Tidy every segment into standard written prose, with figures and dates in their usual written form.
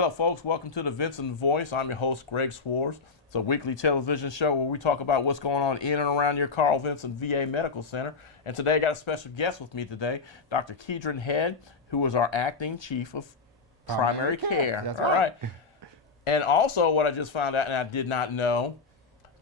Hello, folks. Welcome to the Vinson Voice. I'm your host, Greg Swartz. It's a weekly television show where we talk about what's going on in and around your Carl Vinson VA Medical Center. And today I got a special guest with me today, Dr. Kedron Heads, who is our acting chief of primary care. That's All right. And also, what I just found out, and I did not know,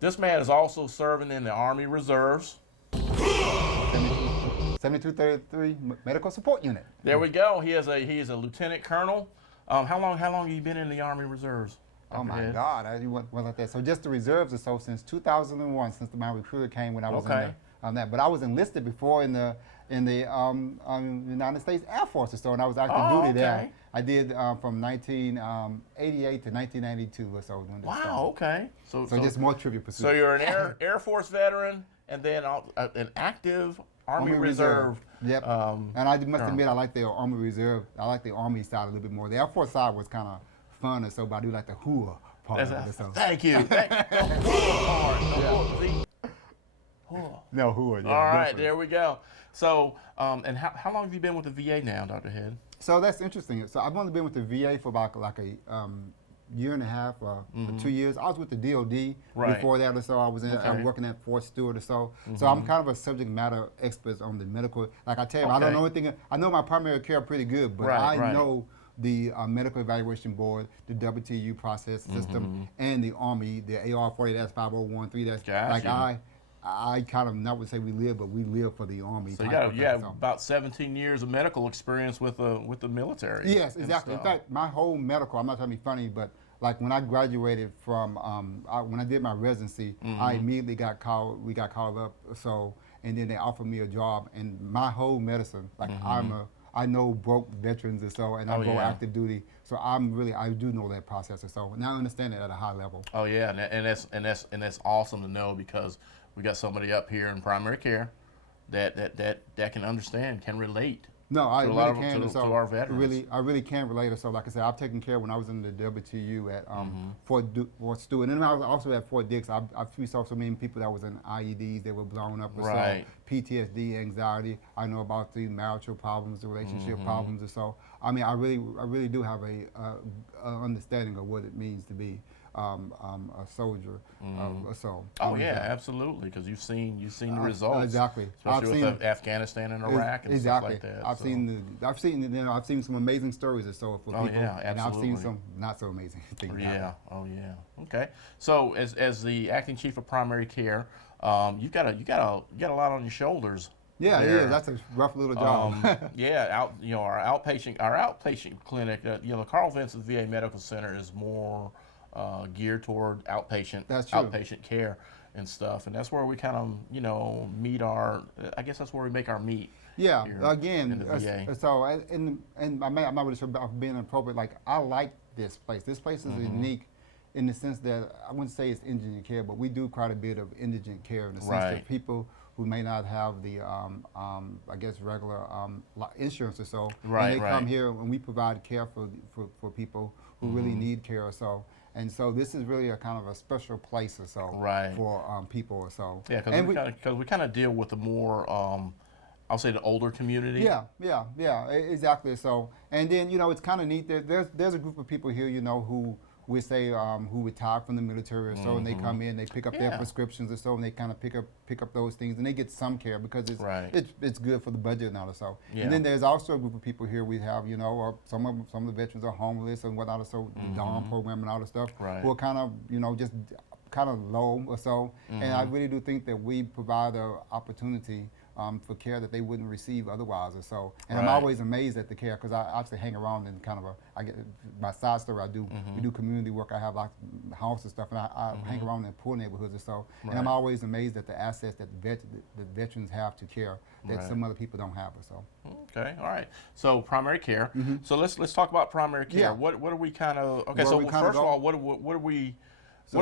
this man is also serving in the Army Reserves. 7233 Medical Support Unit. There we go. He is a lieutenant colonel. How long have you been in the Army Reserves? Oh my God, I went like that. So just the reserves or so since 2001, since my recruiter came when I was on that. But I was enlisted before in the United States Air Force or so, and I was active duty there. I did from 1988 to 1992 or so. Wow. Okay. So just more trivia pursuits. So you're an Air Force veteran, and then an active Army Reserve. Yep. And I must admit, I like the Army Reserve. I like the Army side a little bit more. The Air Force side was kind of fun and so, but I do like the hooah part of it. So. Thank you. No hooah. Yeah, all right, there we go. So, and how long have you been with the VA now, Dr. Head? So that's interesting. So I've only been with the VA for about like a year and a half or 2 years. I was with the DOD before that or so. I was I'm working at Fort Stewart or so. So I'm kind of a subject matter expert on the medical. Like I tell you, I don't know anything. I know my primary care pretty good, but I know the Medical Evaluation Board, the WTU process system, and the Army, the AR-40-5013. That's like I kind of not would say we live, but we live for the Army. So you have about 17 years of medical experience with the military. Yes, exactly. In fact, my whole medical, I'm not trying to be funny, but like when I graduated from, when I did my residency, I immediately got called, we got called up, so, and then they offered me a job, and my whole medicine, like I know broke veterans and so, and I go active duty, so I do know that process and so, and I understand it at a high level. Oh yeah, and that's awesome to know, because we got somebody up here in primary care that can understand, can relate. No, I really can. To our veterans. I really can relate. So, like I said, I've taken care when I was in the WTU at Fort Stewart, and then I was also at Fort Dix. We saw so many people that was in IEDs that were blown up, or so PTSD, anxiety. I know about the marital problems, the relationship problems, and so. I mean, I really do have a understanding of what it means to be a soldier. So. Oh yeah, absolutely, because you've seen the results. Exactly. Especially with Afghanistan and Iraq and stuff like that. I've seen some amazing stories or so for people. Yeah, absolutely. And I've seen some not so amazing things. Yeah. Oh yeah. Okay. So as the acting chief of primary care, you got a lot on your shoulders. Yeah, it is. That's a rough little job. Our outpatient clinic, the Carl Vinson VA Medical Center is more geared toward outpatient care and stuff, and that's where we kind of meet I guess that's where we make our meet. Yeah, again, in the VA. So and I'm not really sure about being appropriate. Like I like this place. This place is unique in the sense that I wouldn't say it's indigent care, but we do quite a bit of indigent care in the sense that people who may not have the, I guess, regular insurance or so, and they come here and we provide care for people who really need care or so. And so this is really a kind of a special place or so for people or so. Yeah, because we kind of deal with the more, I'll say the older community. Yeah, exactly. So, and then, it's kind of neat that there's a group of people here, who we say who retired from the military or so, and they come in, they pick up their prescriptions or so, and they kind of pick up those things, and they get some care because it's good for the budget and all or so. And then there's also a group of people here we have, some of the veterans are homeless and whatnot, or so the DOM program and all the stuff, who are kind of just kind of low or so. And I really do think that we provide an opportunity for care that they wouldn't receive otherwise or so. And I'm always amazed at the care, because I actually hang around in kind of I get my side story. We do community work. I have like house and stuff, and I hang around in poor neighborhoods or so. And I'm always amazed at the assets that the veterans have to care that some other people don't have or so. Okay, all right. So primary care. So let's talk about primary care. What are we kind of so first of all, what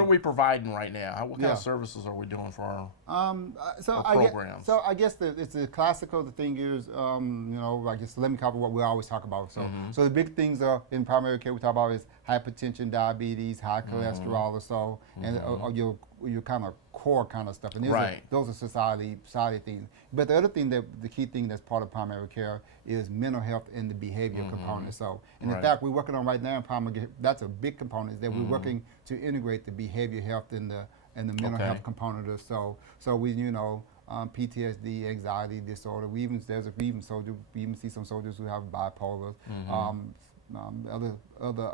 are we providing right now? What kind of services are we doing for our programs? I guess it's the classical. The thing is, I guess let me cover what we always talk about. So, so the big things in primary care we talk about is hypertension, diabetes, high cholesterol or so, and or your kind of core kind of stuff. And those are society things. But the other thing, the key thing that's part of primary care is mental health and the behavior component. So, and in fact, we're working on right now in primary care, that's a big component, is that we're working to integrate the behavior health and the mental health component of so we, you know, PTSD, anxiety disorder. We even see some soldiers who have bipolar, other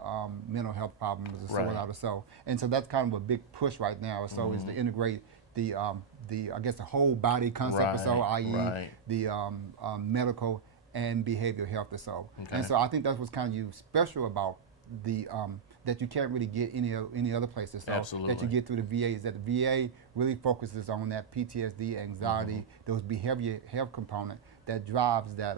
mental health problems and so on. So, and so that's kind of a big push right now. So is to integrate the I guess the whole body concept, i.e. the medical and behavioral health or so. And so I think that's what's kind of special about the that you can't really get any other places. So that you get through the VA is that the VA really focuses on that PTSD, anxiety, those behavior health component that drives that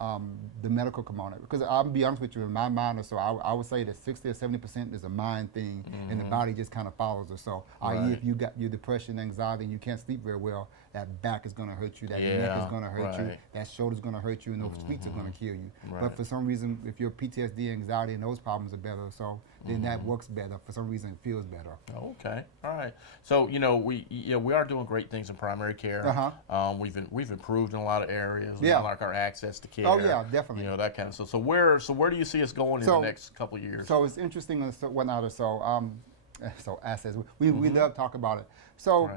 the medical component. Because I'll be honest with you, in my mind or so, I would say that 60 or 70% is a mind thing, and the body just kind of follows or so. I.e., if you got your depression, anxiety, and you can't sleep very well, that back is going to hurt you, that neck is going to hurt you, that shoulder's going to hurt you, and those feet are going to kill you. But for some reason, if your PTSD, anxiety, and those problems are better, so then that works better. For some reason, it feels better. Okay, all right. So we are doing great things in primary care. We've improved in a lot of areas. Like our access to care. Oh yeah, definitely. You know, that kind of stuff. So where do you see us going in the next couple of years? So it's interesting and whatnot or so. So assets. We love to talk about it. So.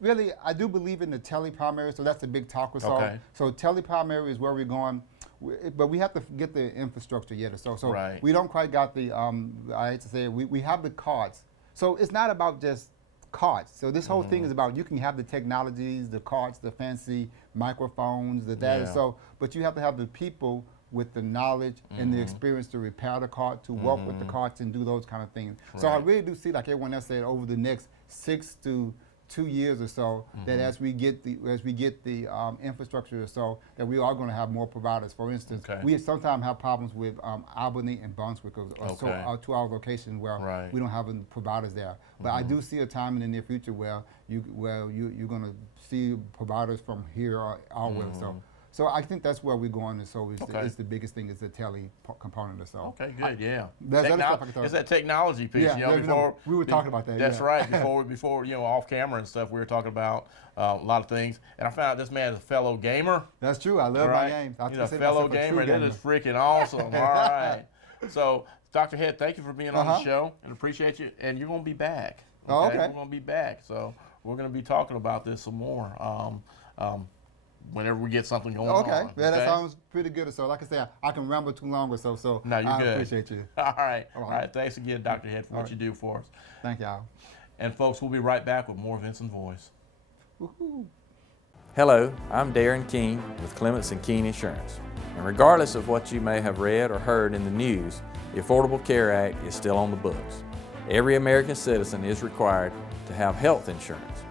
Really, I do believe in the tele-primary, so that's a big talk or so. So tele-primary is where we're going, but we have to get the infrastructure yet or so. So we don't quite got the, I hate to say it, we have the cards. So it's not about just cards. So this whole thing is about, you can have the technologies, the cards, the fancy microphones, the data, so, but you have to have the people with the knowledge and the experience to repair the card, to work with the cards and do those kind of things. So I really do see, like everyone else said, over the next 6 to 2 years or so, that as we get the infrastructure or so, that we are going to have more providers. For instance, we sometimes have problems with Albany and Brunswick or so, 2 our locations where we don't have providers there. But I do see a time in the near future where you're going to see providers from here or outward. So I think that's where we're going, and so it's the biggest thing is the tele component or so. Okay, good, There's other stuff I can talk it's that technology piece. Before we were talking about that. That's right. Before off camera and stuff, we were talking about a lot of things. And I found out this man is a fellow gamer. That's true. I love my games. He's a fellow gamer. That is freaking awesome. All right. So, Dr. Head, thank you for being on the show, and appreciate you. And you're going to be back. Okay? We're going to be back. So we're going to be talking about this some more. Whenever we get something going on. Okay, that sounds pretty good. So, like I said, I can ramble too long or so. So, no, you're good. I appreciate you. All right. Thanks again, Dr. Head, for what you do for us. Thank y'all. And folks, we'll be right back with more Vinson Voice. Woo-hoo. Hello, I'm Darren Keene with Clements and Keene Insurance. And regardless of what you may have read or heard in the news, the Affordable Care Act is still on the books. Every American citizen is required to have health insurance.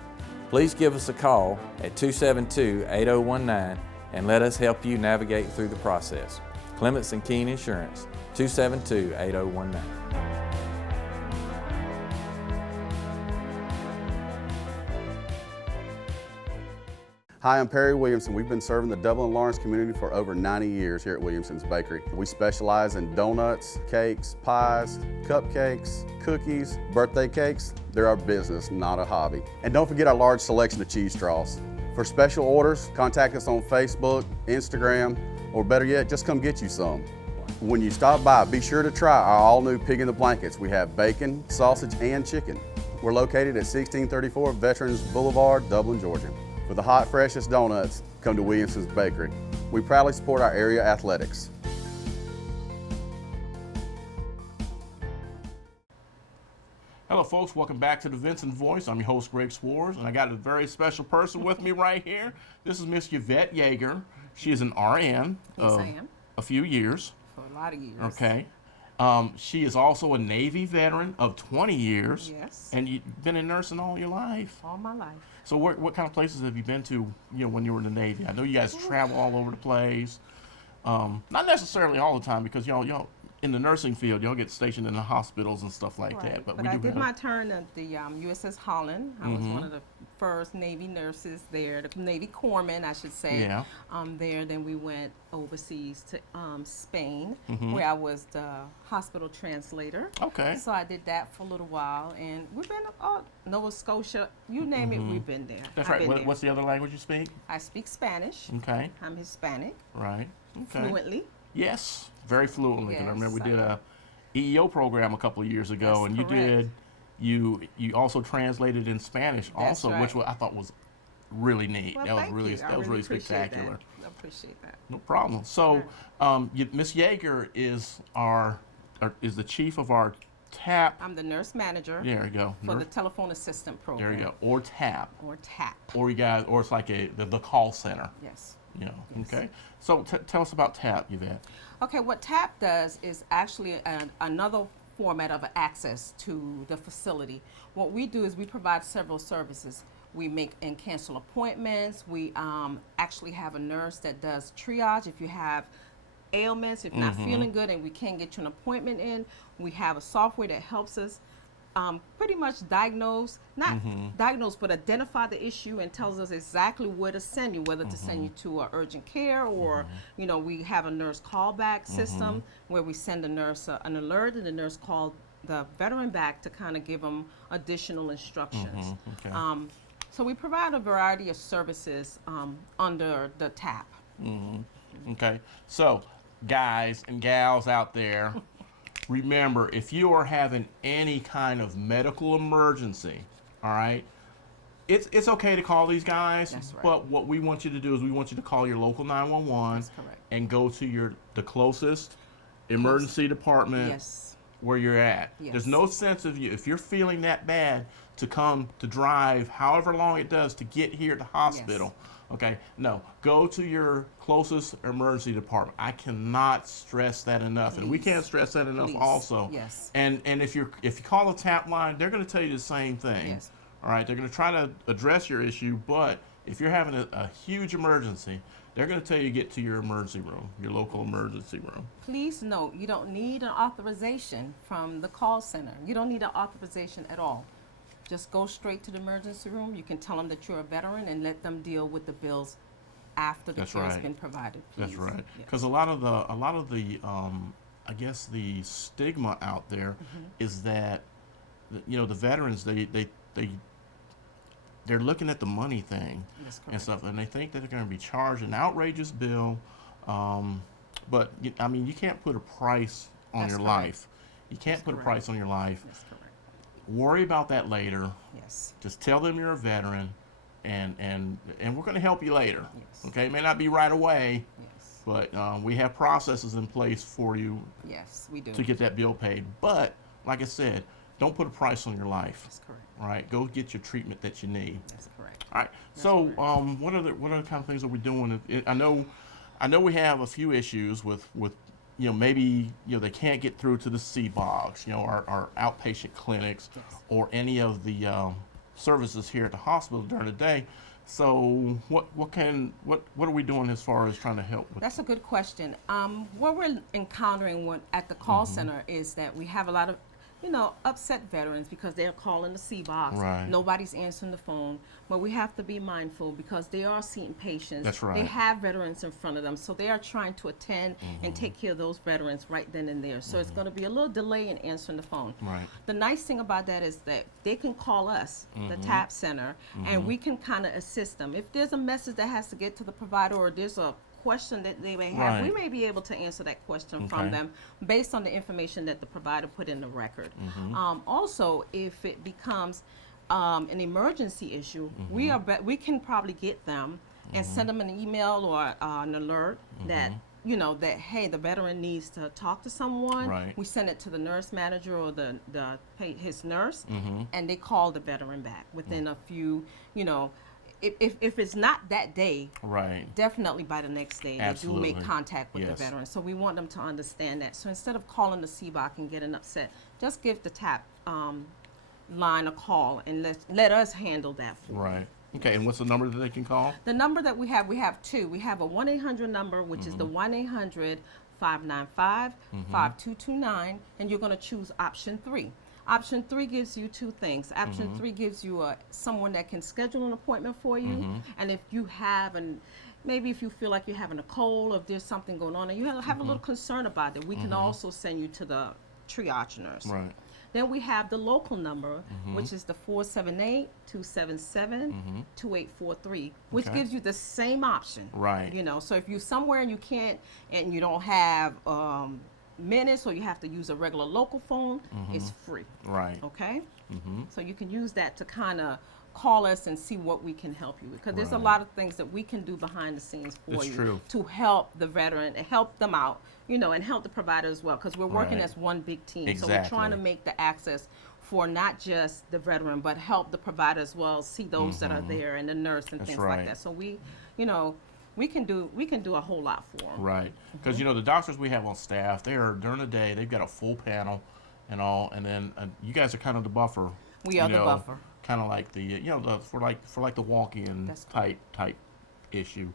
Please give us a call at 272-8019 and let us help you navigate through the process. Clements and Keene Insurance, 272-8019. Hi, I'm Perry Williamson. We've been serving the Dublin and Lawrence community for over 90 years here at Williamson's Bakery. We specialize in donuts, cakes, pies, cupcakes, cookies, birthday cakes. They're our business, not a hobby. And don't forget our large selection of cheese straws. For special orders, contact us on Facebook, Instagram, or better yet, just come get you some. When you stop by, be sure to try our all-new Pig in the Blankets. We have bacon, sausage, and chicken. We're located at 1634 Veterans Boulevard, Dublin, Georgia. For the hot, freshest donuts, come to Williamson's Bakery. We proudly support our area athletics. Hello, folks. Welcome back to the Vinson Voice. I'm your host, Greg Swartz, and I got a very special person with me right here. This is Miss Yvette Yeager. She is an RN of a few years. For a lot of years. Okay. She is also a Navy veteran of 20 years. Yes. And you've been in nursing all your life. All my life. So what kind of places have you been to, when you were in the Navy? I know you guys travel all over the place. Not necessarily all the time because, in the nursing field, y'all get stationed in the hospitals and stuff like that. But we I do did have, my turn at the USS Holland. I was one of the first Navy nurses there, the Navy corpsman, I should say. Yeah. There, then we went overseas to Spain, where I was the hospital translator. Okay. So I did that for a little while, and we've been Nova Scotia, you name it, we've been there. That's I've right. been there. What's the other language you speak? I speak Spanish. Okay. I'm Hispanic, Right. Okay. fluently. Yes, very fluently. 'Cause I remember we Yes, did I a EEO program a couple of years ago, That's and you correct. you also translated in Spanish That's also, which right. I thought was really neat. Well, that was thank really you. I really appreciate spectacular. that. I appreciate that. No problem. So, Miss Yeager is is the chief of our TAP. I'm the nurse manager There you go. for the Nurse- telephone assistant program. there you go. Or TAP. Or TAP. Or you guys, or it's like the call center. Yes. You know. Yes. Okay. So tell us about TAP, Yvette. Okay, what TAP does is actually another format of access to the facility. What we do is we provide several services. We make and cancel appointments. We actually have a nurse that does triage if you have ailments, if you're not feeling good and we can't get you an appointment in. We have a software that helps us pretty much diagnose, not diagnose, but identify the issue and tells us exactly where to send you, whether to send you to urgent care or, you know, we have a nurse callback system where we send a nurse an alert and the nurse calls the veteran back to kind of give them additional instructions. Okay. So we provide a variety of services under the TAP. Okay. So, guys and gals out there, remember, if you are having any kind of medical emergency, all right, it's okay to call these guys. That's right. But what we want you to do is we want you to call your local 911 That's correct. and go to the closest emergency department Yes. where you're at. Yes. There's no sense of you, if you're feeling that bad, to come to drive however long it does to get here at the hospital. Okay, no, go to your closest emergency department. I cannot stress that enough, and we Please. can't stress that enough Please. also. Yes. And if you call the TAP line, they're going to tell you the same thing. Yes. All right, they're going to try to address your issue, but if you're having a huge emergency, they're going to tell you to get to your emergency room, your local emergency room. Please note, you don't need an authorization from the call center. You don't need an authorization at all. Just go straight to the emergency room. You can tell them that you're a veteran and let them deal with the bills after the That's care has right. been provided. That's please. right. Yes. Because a lot of the I guess the stigma out there is that you know the veterans they're looking at the money thing That's and correct. stuff, and they think that they're going to be charged an outrageous bill. But I mean, you can't put a price on That's your correct. life. You can't That's put a correct. price on your life. That's correct. Worry about that later. Yes. Just tell them you're a veteran, and we're going to help you later. Yes. Okay, it may not be right away, Yes. but we have processes in place for you Yes, we do. to get that bill paid. But like I said, don't put a price on your life. That's correct. All right, go get your treatment that you need. That's correct. All right. So, what other kind of things are we doing? I know we have a few issues with you know, maybe they can't get through to the CBOGs, our outpatient clinics, Yes. or any of the services here at the hospital during the day. So, what are we doing as far as trying to help with? That's a good question. What we're encountering at the call center is that we have a lot of, upset veterans because they're calling the C-box. Right. Nobody's answering the phone. But we have to be mindful because they are seeing patients. That's right. They have veterans in front of them, so they are trying to attend and take care of those veterans right then and there. So it's going to be a little delay in answering the phone. Right. The nice thing about that is that they can call us, the TAP Center, and we can kind of assist them. If there's a message that has to get to the provider or there's a question that they may have, Right. we may be able to answer that question from Okay. them based on the information that the provider put in the record. Also, if it becomes an emergency issue, we can probably get them and send them an email or an alert that that hey, the veteran needs to talk to someone. Right. We send it to the nurse manager or his nurse, and they call the veteran back within a few. If it's not that day, Right. definitely by the next day Absolutely. they do make contact with Yes. the veteran. So we want them to understand that. So instead of calling the CBOC and getting upset, just give the TAP line a call and let us handle that for them. Right. Okay. And what's the number that they can call? The number that we have two. We have a 1-800 number, which is the 1-800 595-5229, and you're going to choose option 3. Option 3 gives you 2 things. Option 3 gives you someone that can schedule an appointment for you, and if you have maybe if you feel like you're having a cold, or if there's something going on and you have a little concern about it, we can also send you to the triage nurse. Right. Then we have the local number, which is the 478-277-2843, which Okay. gives you the same option. Right. You know, so if you're somewhere and you can't, and you don't have minutes, or you have to use a regular local phone, it's free. Right. Okay? So you can use that to kind of call us and see what we can help you with, because there's a lot of things that we can do behind the scenes for It's you true. to help the veteran and help them out, you know, and help the provider as well, because we're working Right. as one big team. So Exactly. we're trying to make the access for not just the veteran, but help the provider as well, see those that are there, and the nurse and That's things right. like that. So we, you know, we can do a whole lot for them. Right. Because, you know, the doctors we have on staff, they are, during the day, they've got a full panel and all, and then you guys are kind of the buffer. We are the buffer. Kind of like the, you know, for like the walk-in That's type issue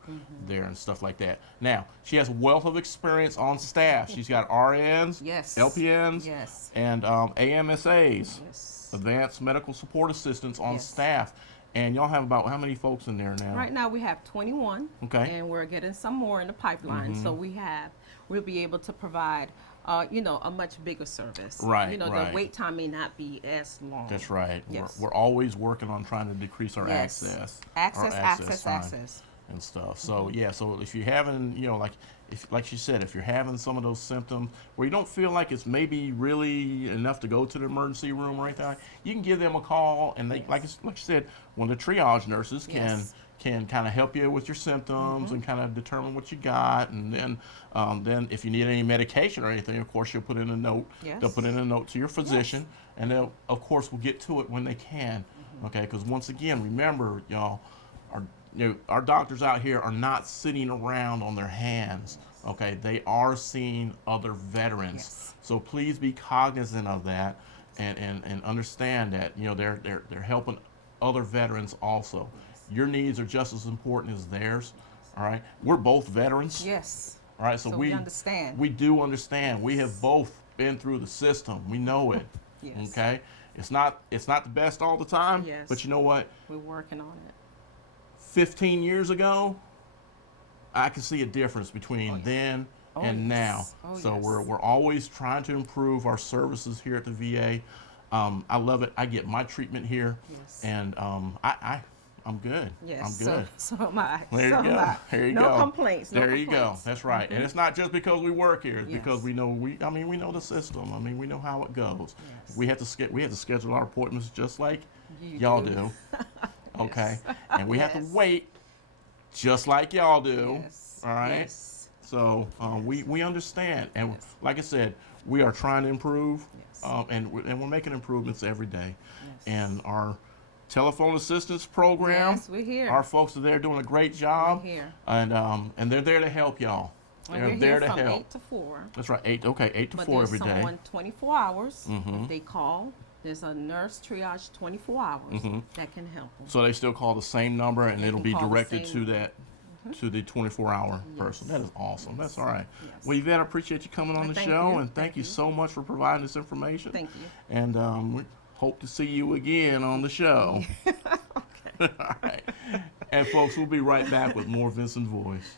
there and stuff like that. Now, she has a wealth of experience on staff. She's got RNs, Yes. LPNs, Yes. and AMSAs, Yes. advanced medical support assistants on Yes. staff. And y'all have about how many folks in there now? Right now we have 21. Okay. And we're getting some more in the pipeline. So we'll be able to provide, you know, a much bigger service. Right, You know, right. the wait time may not be as long. That's right. Yes. We're always working on trying to decrease our Yes. access. Access, our access, time access. and stuff. So yeah, so if you're having, you know, like she said, if you're having some of those symptoms where you don't feel like it's maybe really enough to go to the emergency room or anything, you can give them a call, and they, like you said, one of the triage nurses Yes. can kind of help you with your symptoms and kind of determine what you got, and then if you need any medication or anything, of course, you'll put in a note. Yes. They'll put in a note to your physician, and they'll, of course, will get to it when they can. Okay, because once again, remember, y'all, our doctors out here are not sitting around on their hands. Okay, they are seeing other veterans. Yes. So please be cognizant of that, and understand that, you know, they're helping other veterans also. Your needs are just as important as theirs. All right, we're both veterans. Yes. All right, so we understand. We do understand. We have both been through the system. We know it. Yes. Okay, it's not the best all the time. Yes. But you know what? We're working on it. 15 years ago, I can see a difference between then and now. Oh, So yes. we're always trying to improve our services here at the VA. I love it. I get my treatment here, Yes. and I'm good. Yes. I'm good. So am I. There so you am go. I. There you no go. Complaints. No There you complaints. go. That's right. And it's not just because we work here. It's Yes. because we know we know the system. I mean, we know how it goes. Yes. We have to schedule our appointments just like You y'all do. do. Okay. And we have Yes. to wait just like y'all do. Yes. All right. Yes. So we understand, and like I said, we are trying to improve, Yes. and we're making improvements every day. Yes. And our telephone assistance program, Yes, we're here. our folks are there doing a great job, We're here. and they're there to help y'all. And They're we're there here to from help. 8 to 4. That's right, 8 to But 4 there's every day. someone 24 hours. Mhm. If they call, there's a nurse triage 24 hours that can help them. So they still call the same number, and They it'll can be call the directed same- to that, to the 24-hour person. That is awesome. That's all right. Yes. Well, Yvette, I appreciate you coming on the Thank show, you. and thank you so much for providing this information. Thank you. And we hope to see you again on the show. All right. And folks, we'll be right back with more Vinson Voice.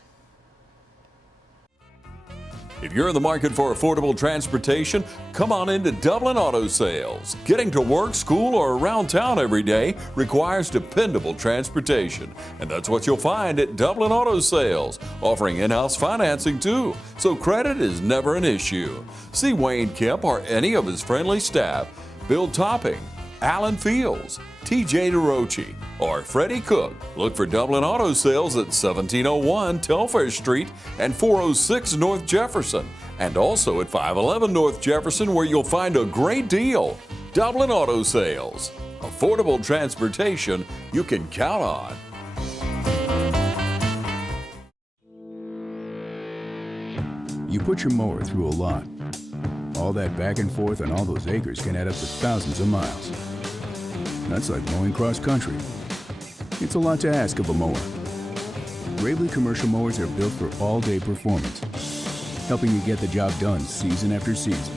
If you're in the market for affordable transportation, come on into Dublin Auto Sales. Getting to work, school, or around town every day requires dependable transportation. And that's what you'll find at Dublin Auto Sales, offering in-house financing too, so credit is never an issue. See Wayne Kemp or any of his friendly staff, Bill Topping, Alan Fields, TJ DeRochi, or Freddie Cook. Look for Dublin Auto Sales at 1701 Telfair Street and 406 North Jefferson, and also at 511 North Jefferson, where you'll find a great deal. Dublin Auto Sales. Affordable transportation you can count on. You put your mower through a lot. All that back and forth on all those acres can add up to thousands of miles. That's like mowing cross country. It's a lot to ask of a mower. Gravely commercial mowers are built for all-day performance. helping you get the job done season after season.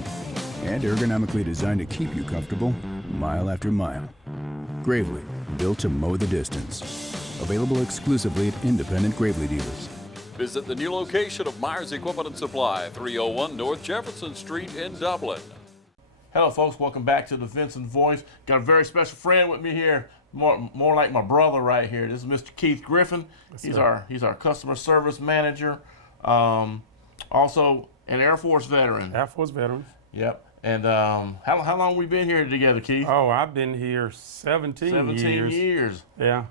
And ergonomically designed to keep you comfortable mile after mile. Gravely, built to mow the distance. Available exclusively at independent Gravely dealers. Visit the new location of Myers Equipment and Supply, 301 North Jefferson Street in Dublin. Hello, folks. Welcome back to the Vinson Voice. Got a very special friend with me here, more like my brother right here. This is Mr. Keith Griffin. He's our customer service manager. Also an Air Force veteran. Air Force veteran. Yep. And how long we been here together, Keith? Oh, I've been here 17 years. Yeah.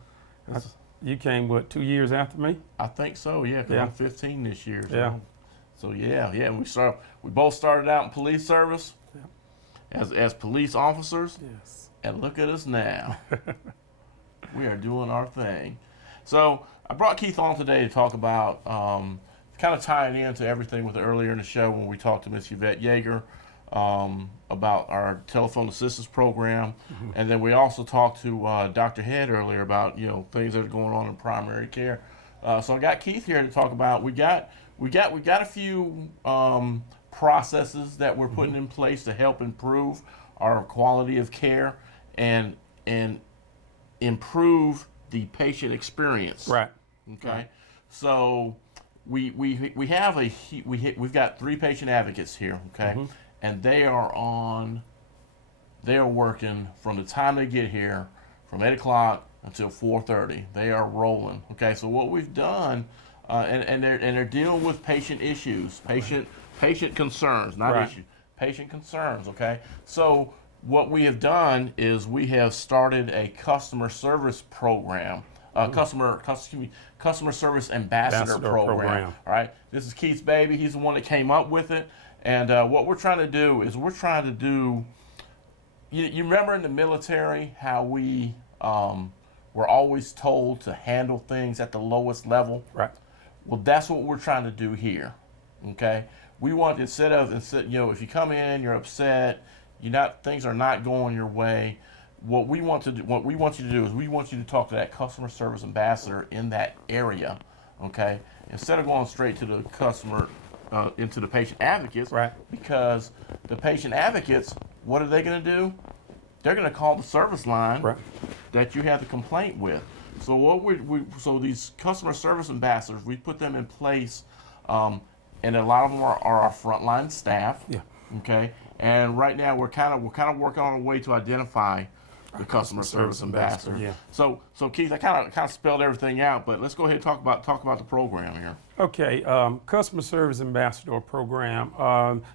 You came, what, 2 years after me? I think so, yeah, because Yeah. I'm 15 this year. So. Yeah. So yeah, we both started out in police service as police officers. Yes. And look at us now. We are doing our thing. So I brought Keith on today to talk about, kind of tying into everything with earlier in the show when we talked to Miss Yvette Yeager about our telephone assistance program. And then we also talked to Dr. Head earlier about, things that are going on in primary care. So I got Keith here to talk about, we got a few processes that we're putting in place to help improve our quality of care and improve the patient experience. Right. Okay. Right. So we've got 3 patient advocates here. Okay. And they are working from the time they get here, from 8 o'clock until 4:30. They are rolling. Okay. So what we've done, and they're dealing with patient issues, patient concerns, not Right. issues, patient concerns. Okay. So what we have done is we have started a customer service program, customer service ambassador program. All right. This is Keith's baby. He's the one that came up with it. And what we're trying to do is you remember in the military how we were always told to handle things at the lowest level? Right. Well, that's what we're trying to do here. Okay. We want, instead if you come in, you're upset, things are not going your way. What we want you to do is we want you to talk to that customer service ambassador in that area. Okay. Instead of going straight to the customer, into the patient advocates, Right. Because the patient advocates, what are they going to do? They're going to call the service line Right. that you have the complaint with. So so these customer service ambassadors, we put them in place, and a lot of them are our frontline staff. Yeah. Okay. And right now we're kind of working on a way to identify the customer service ambassador. Yeah. So Keith, I kind of spelled everything out, but let's go ahead and talk about the program here. Okay, Customer Service Ambassador Program.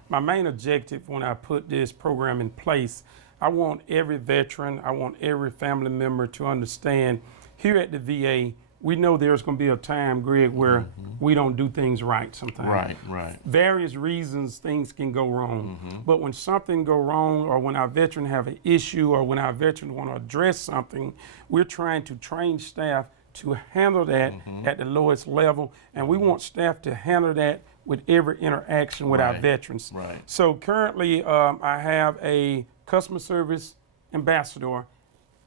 My main objective when I put this program in place, I want every veteran, I want every family member to understand here at the VA, we know there's going to be a time, Greg, where we don't do things right sometimes. Right. Various reasons things can go wrong. But when something go wrong, or when our veteran have an issue, or when our veteran want to address something, we're trying to train staff to handle that at the lowest level. And we want staff to handle that with every interaction with our veterans. Right. So currently, I have a customer service ambassador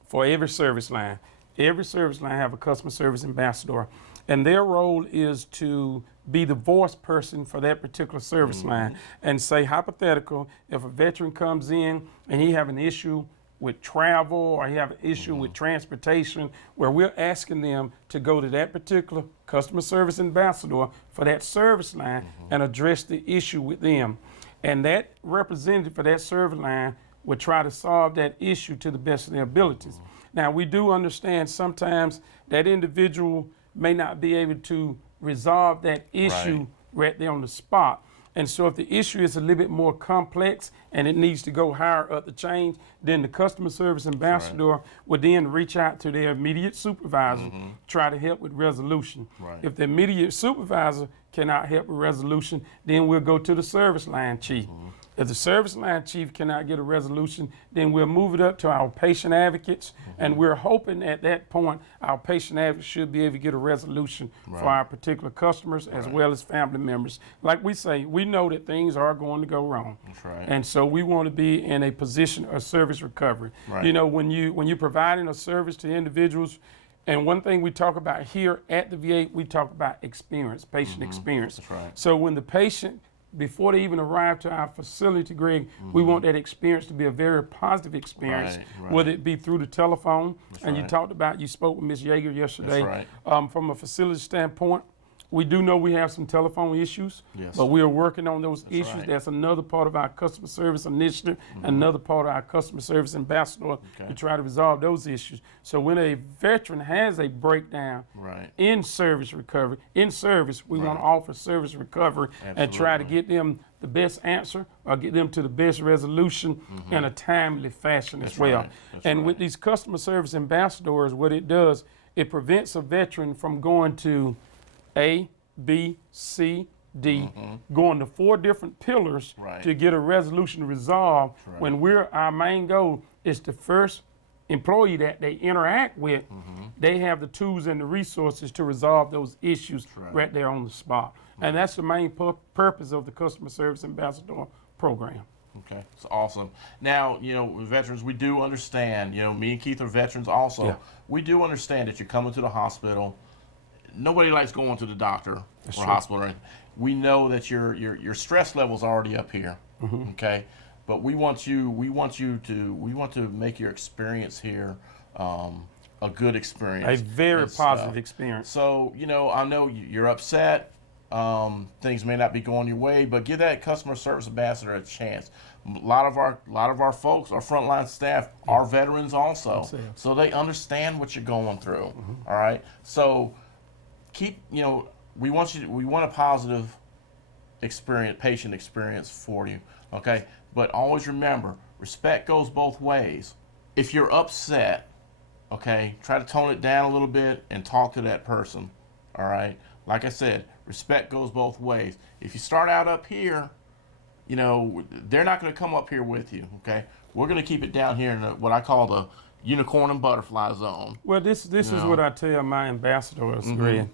for every service line. Every service line have a customer service ambassador, and their role is to be the voice person for that particular service line and say, hypothetical, if a veteran comes in and he have an issue with travel or he have an issue with transportation, where we're asking them to go to that particular customer service ambassador for that service line and address the issue with them. And that representative for that service line will try to solve that issue to the best of their abilities. Now, we do understand sometimes that individual may not be able to resolve that issue right there on the spot. And so if the issue is a little bit more complex and it needs to go higher up the chain, then the customer service ambassador would then reach out to their immediate supervisor, try to help with resolution. If the immediate supervisor cannot help with resolution, then we'll go to the service line chief. If the service line chief cannot get a resolution, then we'll move it up to our patient advocates, and we're hoping at that point our patient advocates should be able to get a resolution for our particular customers as well as family members. Like we say, we know that things are going to go wrong. That's right. And so we want to be in a position of service recovery. You know, when you're providing a service to individuals, and one thing we talk about here at the VA, we talk about experience, patient experience. That's right. So when the patient before they even arrive to our facility, Greg, we want that experience to be a very positive experience, Right. whether it be through the telephone. And you right. talked about, you spoke with Ms. Yeager yesterday. right. From a facility standpoint, we do know we have some telephone issues, Yes. but we are working on those issues. right. That's another part of our customer service initiative, another part of our customer service ambassador to try to resolve those issues. So when a veteran has a breakdown Right. in service recovery, in service, we want to offer service recovery and try to get them the best answer or get them to the best resolution in a timely fashion as well. right. That's And with right. these customer service ambassadors, what it does, it prevents a veteran from going to A, B, C, D, going to 4 different pillars Right. to get a resolution resolved when our main goal is the first employee that they interact with, they have the tools and the resources to resolve those issues right there on the spot. And that's the main purpose of the Customer Service Ambassador program. Okay, it's awesome. Now, veterans, we do understand, me and Keith are veterans also. Yeah. We do understand that you're coming to the hospital. Nobody likes going to the doctor or true. hospital or anything. We know that your stress level's already up here. Okay? But we want to make your experience here a good experience. A very and positive stuff. experience. So, I know you're upset. Things may not be going your way, but give that customer service ambassador a chance. A lot of our folks, our frontline staff, are veterans also, so they understand what you're going through. All right, so we want a positive experience, patient experience for you. Okay, but always remember, respect goes both ways. If you're upset, okay, try to tone it down a little bit and talk to that person. All right, like I said, respect goes both ways. If you start out up here, they're not going to come up here with you. Okay, we're going to keep it down here in what I call the unicorn and butterfly zone. Well, this is what I tell my ambassadors, Greg.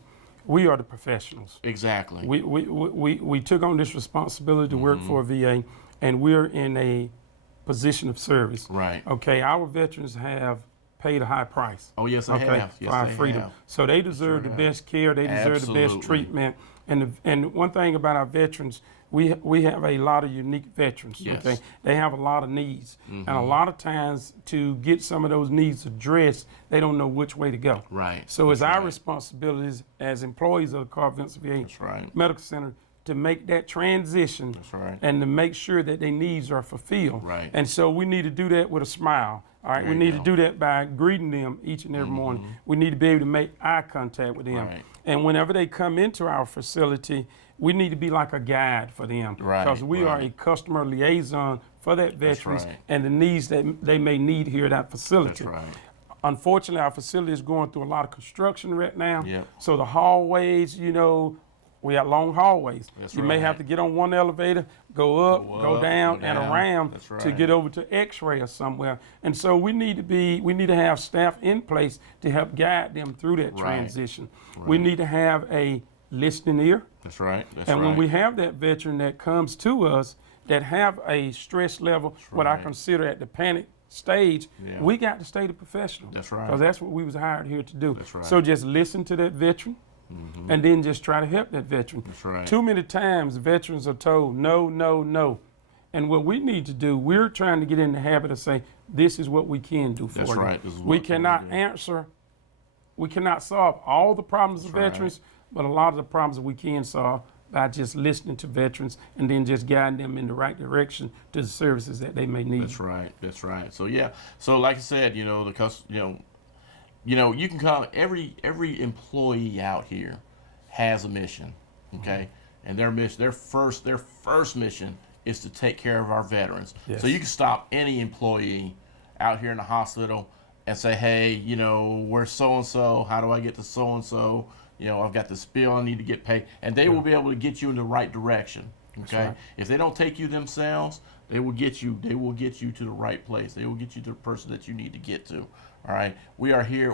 We are the professionals. Exactly. We took on this responsibility to work for a VA, and we're in a position of service. Right. Okay, our veterans have paid a high price. Oh, yes, they have. Yes, for our they freedom. have. So they deserve the best care. They deserve the best Absolutely. treatment. And one thing about our veterans, we have a lot of unique veterans. Yes. Okay, they have a lot of needs, and a lot of times to get some of those needs addressed, they don't know which way to go. Right. So it's That's our right. responsibilities as employees of the Carl Vinson VA That's right. Medical Center to make that transition That's right. and to make sure that their needs are fulfilled. Right. And so we need to do that with a smile. All right, There we you need go. to do that by greeting them each and every morning. We need to be able to make eye contact with them. Right. And whenever they come into our facility, we need to be like a guide for them. Right, Because we are a right. customer liaison for that veterans right. and the needs that they may need here at our facility. That's right. Unfortunately, our facility is going through a lot of construction right now. Yep. So the hallways, we have long hallways. That's you may right. have to get on one elevator, go up, go down, and around That's to right. get over to X-ray or somewhere. And so we need to have staff in place to help guide them through that Right. transition. We need to have a listening ear. That's right. That's And right. when we have that veteran that comes to us that have a stress level, what I right. consider at the panic stage, Yeah. we got to stay the professional. That's right. Because that's what we was hired here to do. That's right. So just listen to that veteran and then just try to help that veteran. That's right. Too many times veterans are told no, no, no. And what we need to do, we're trying to get in the habit of saying, this is what we can do for That's you. right. This is We what we cannot do. we cannot solve all the problems of right. veterans, but a lot of the problems that we can solve by just listening to veterans and then just guiding them in the right direction to the services that they may need. That's right. That's right. So yeah. So like I said, you can come. Every employee out here has a mission. Okay, and their first mission is to take care of our veterans. Yes. So you can stop any employee out here in the hospital and say, hey, where's so-and-so? How do I get to so-and-so? I've got this bill I need to get paid. And they will be able to get you in the right direction. Okay. right. If they don't take you themselves, they will get you to the right place. They will get you to the person that you need to get to. All right. We are here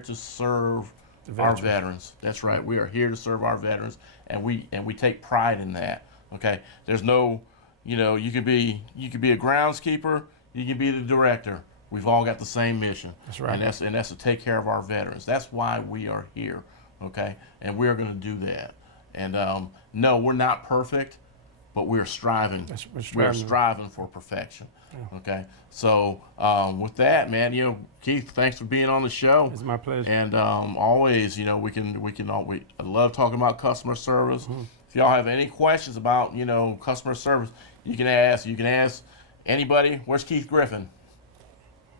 to serve our veterans. That's right. We are here to serve our veterans, and we take pride in that. Okay. There's no, you could be a groundskeeper, you can be the director. We've all got the same mission. That's right. And that's to take care of our veterans. That's why we are here. Okay. And we are going to do that. And no, we're not perfect, but we're striving. We're We're striving for perfection. Okay, so with that, man, Keith, thanks for being on the show. It's my pleasure. And always, I love talking about customer service. If y'all have any questions about, customer service, you can ask anybody. Where's Keith Griffin?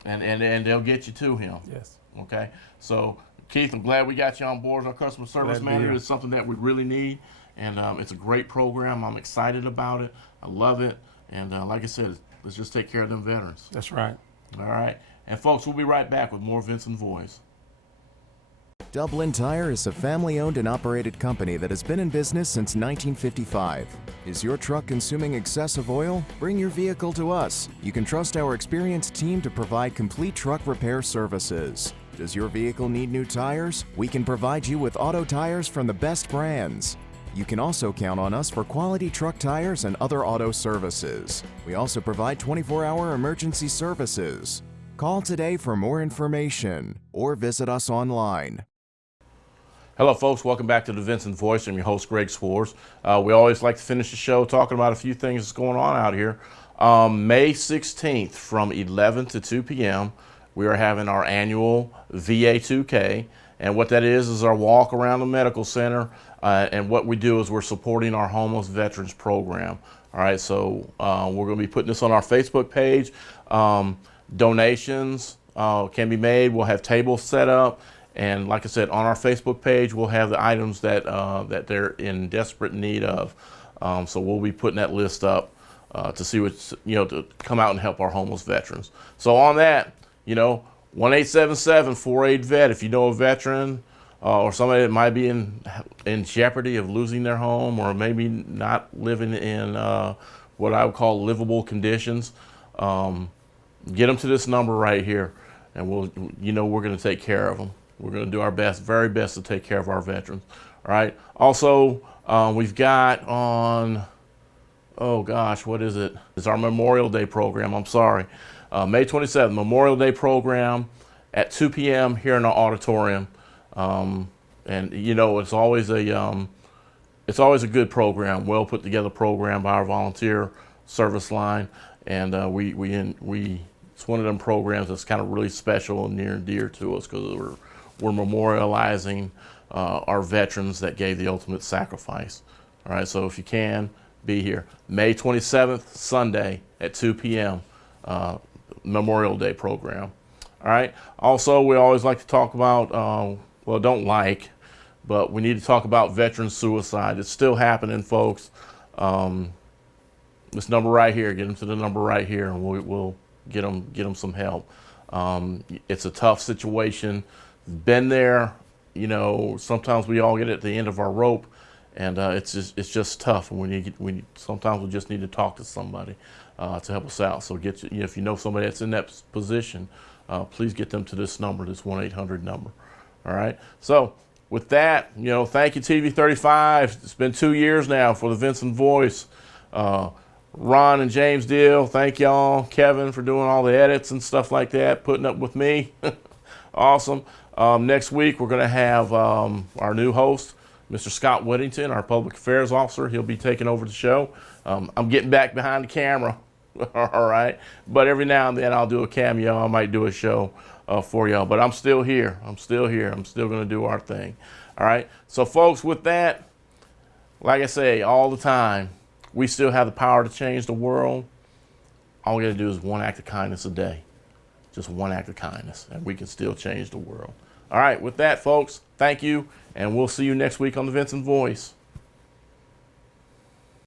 And they'll get you to him. Yes. Okay, so Keith, I'm glad we got you on board as our customer service manager. It's something that we really need, and it's a great program. I'm excited about it. I love it, and like I said, let's just take care of them veterans. That's right. All right, and folks, we'll be right back with more Vinson Voice. Dublin Tire is a family-owned and operated company that has been in business since 1955. Is your truck consuming excessive oil? Bring your vehicle to us. You can trust our experienced team to provide complete truck repair services. Does your vehicle need new tires? We can provide you with auto tires from the best brands. You can also count on us for quality truck tires and other auto services. We also provide 24-hour emergency services. Call today for more information or visit us online. Hello, folks. Welcome back to the Vinson Voice. I'm your host, Greg Swartz. We always like to finish the show talking about a few things that's going on out here. May 16th from 11 to 2 p.m., we are having our annual VA 2K. And what that is our walk around the medical center. And what we do is we're supporting our homeless veterans program. All right, so we're going to be putting this on our Facebook page. Donations can be made. We'll have tables set up. And like I said, on our Facebook page, we'll have the items that that they're in desperate need of. So we'll be putting that list up to see what's, to come out and help our homeless veterans. So on that, 1-877-48-VET. If you know a veteran or somebody that might be in jeopardy of losing their home or maybe not living in what I would call livable conditions, get them to this number right here, and we're going to take care of them. We're going to do our best, very best to take care of our veterans. All right. Also, we've got on, oh gosh, what is it? It's our Memorial Day program. I'm sorry. May 27th, Memorial Day program at 2 p.m. here in the auditorium. And it's always a good program, well put together program by our volunteer service line, and it's one of them programs that's kind of really special and near and dear to us because we're memorializing our veterans that gave the ultimate sacrifice. All right, so if you can, be here. May 27th, Sunday at 2 p.m., Memorial Day program. All right, also we always like to talk about, but we need to talk about veteran suicide. It's still happening, folks. This number right here, get them to the number right here, and we'll get them some help. It's a tough situation. Been there, sometimes we all get at the end of our rope, and it's just tough. And sometimes we just need to talk to somebody to help us out. So if you know somebody that's in that position, please get them to this number, this 1-800 number. All right. So with that, thank you, TV 35. It's been 2 years now for the Vinson Voice. Ron and James Deal, thank y'all. Kevin for doing all the edits and stuff like that, putting up with me. Awesome. Next week, we're going to have our new host, Mr. Scott Whittington, our public affairs officer. He'll be taking over the show. I'm getting back behind the camera, all right? But every now and then, I'll do a cameo. I might do a show for y'all. But I'm still here. I'm still going to do our thing, all right? So, folks, with that, like I say all the time, we still have the power to change the world. All we got to do is one act of kindness a day. Just one act of kindness, and we can still change the world. All right, with that, folks, thank you, and we'll see you next week on the Vinson Voice.